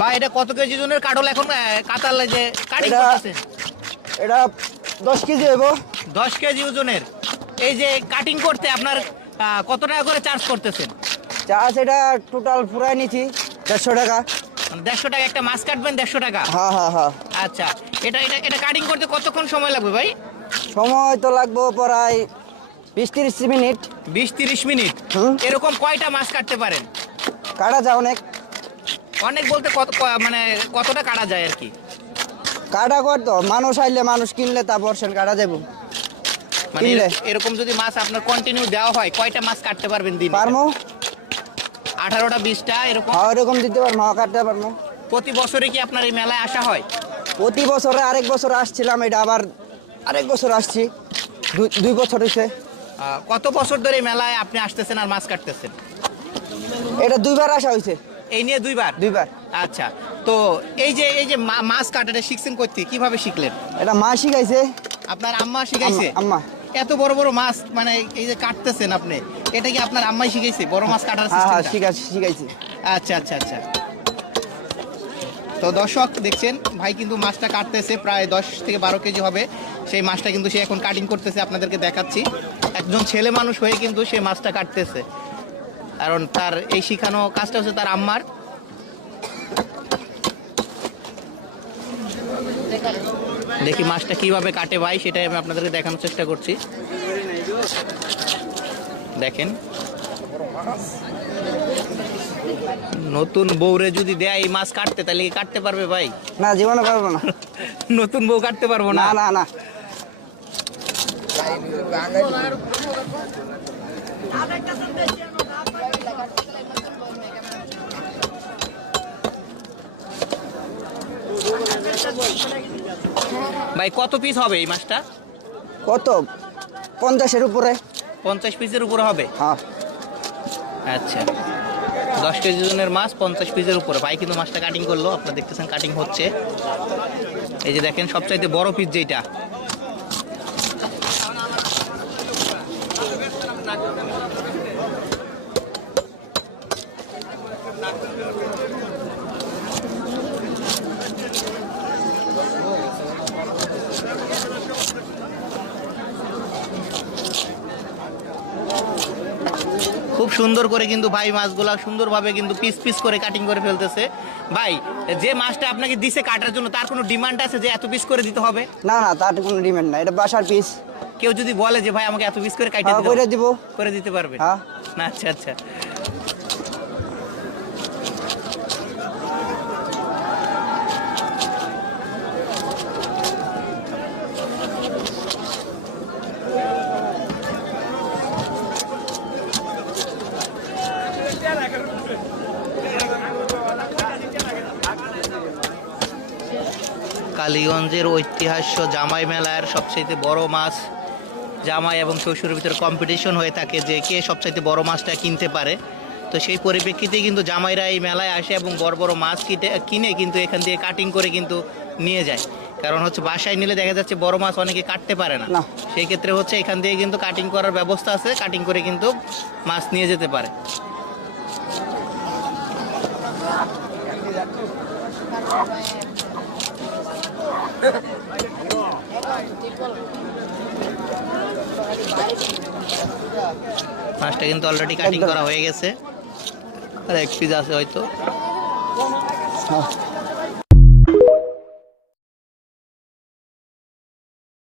ভাই এটা কত কেজি ওজনের কাটল এখন কাতাল যে কাটিং এটা করতেছে? এটা 10 কেজি হইব। 10 কেজি ওজনের। এই যে কাটিং করতে আপনার কত টাকা করে চার্জ করতেছেন? চার্জ এটা টোটাল পুরাই নিছি 150 টাকা। মানে 150 টাকা একটা মাছ কাটবেন 150 টাকা? হ্যাঁ হ্যাঁ হ্যাঁ। আচ্ছা, এটা এটা এটা কাটিং করতে কতক্ষণ সময় লাগবে ভাই? সময় তো লাগবে প্রায় 20-30 মিনিট। 20-30 মিনিট। হুম। এরকম কয়টা মাছ কাটতে পারেন? কাটা যায় অনেক। অনেক বলতে মানে কতটা কাটা যায় আর কি? কাটা করতো মানুষ আইলে মানুষ কিনলে তারপর সেন কাটা যাবো। মানে কিনলে এরকম যদি মাছ আপনার কন্টিনিউ দেওয়া হয় কয়টা মাছ কাটতে পারবেন দিনে? পারমো। 18টা 20টা এরকম? হ্যাঁ এরকম দিতে পারবো, হ্যাঁ কাটতে পারবো। প্রতি বছরে কি আপনার এই মেলায় আসা হয়? প্রতি বছরে আরেক বছর আসছিলাম, এটা আবার আরেক বছর আসছি। দুই বছর হয়েছে। কত বছর ধরে এই মেলায় আপনি আসতেছেন আর মাছ কাটতেছেন? এটা 2বার আসা হয়েছে। এই নিয়ে 2বার? 2বার। আচ্ছা, তো এই যে মাছ কাটাটা শিখছেন করতে কিভাবে শিখলেন? এটা মা শিখাইছে। আপনার আম্মা শিখাইছে? আম্মা। এত বড় বড় মাছ মানে এই যে কাটতেছেন আপনি, এটা কি আপনার আম্মাই শিখাইছে বড় মাছ কাটার হ্যাঁ হ্যাঁ সিস্টেমটা? শিখাইছে। আচ্ছা আচ্ছা আচ্ছা। তো দর্শক দেখছেন ভাই কিন্তু মাছটা কাটতেছে, প্রায় 10 থেকে 12 কেজি হবে সেই মাছটা কিন্তু সে এখন কাটিং করতেছে, আপনাদেরকে দেখাচ্ছি। একজন ছেলে মানুষ হয়ে কিন্তু সে মাছটা কাটতেছে, কারণ তার এই শিখানো কাজটা হচ্ছে তার আম্মার। দেখি মাছটা কিভাবে কাটে ভাই, সেটাই আমি আপনাদেরকে দেখানোর চেষ্টা করছি। দেখেন, নতুন বউরে যদি দেয় এই মাছ কাটতে, তাহলে কি কাটতে পারবে ভাই? না জীবনে পারবো না। নতুন বউ কাটতে পারবো না? না না না। ভাই কত পিস হবে এই মাছটা? কত 50-এর উপরে। 50 পিসের উপরে হবে? হ্যাঁ। আচ্ছা, 10 কেজি ওজনের মাছ 50 পিসের উপরে। ভাই কিন্তু মাছটা কাটিং করলো, আপনারা দেখতেছেন কাটিং হচ্ছে। এই যে দেখেন সবচাইতে বড় পিস যেটা। খুব সুন্দর করে কিন্তু ভাই মাছগুলা সুন্দরভাবে কিন্তু পিস পিস করে কাটিং করে ফেলতেছে। ভাই যে মাছটা আপনাকে দিছে কাটার জন্য, তার কোনো ডিমান্ড আছে যে এত পিস করে দিতে হবে? না না, তার কোনো ডিমান্ড না, এটা বাসার পিস। কেউ যদি বলে যে ভাই আমাকে এত পিস করে কাটে দিতে করে দিব, করে দিতে পারবে? হ্যাঁ। না, আচ্ছা আচ্ছা। কালীগঞ্জের ঐতিহাস্য জামাই মেলার সবচেয়ে বড় মাছ, জামাই এবং শ্বশুরের ভিতরে কম্পিটিশন হয়ে থাকে যে কে সবচাইতে বড় মাছটা কিনতে পারে। তো সেই পরিপ্রেক্ষিতে কিন্তু জামাইরা এই মেলায় আসে এবং বড় বড় মাছ কিনে কিন্তু এখান থেকে কাটিং করে কিন্তু নিয়ে যায়। কারণ হচ্ছে বাসায় নিলে দেখা যাচ্ছে বড় মাছ অনেকে কাটতে পারে না, সেই ক্ষেত্রে হচ্ছে এখান থেকে কিন্তু কাটিং করার ব্যবস্থা আছে, কাটিং করে কিন্তু মাছ নিয়ে যেতে পারে। মাছটা কিন্তু অলরেডি কাটিং করা হয়ে গেছে, আর এক পিস আছে হয়তো।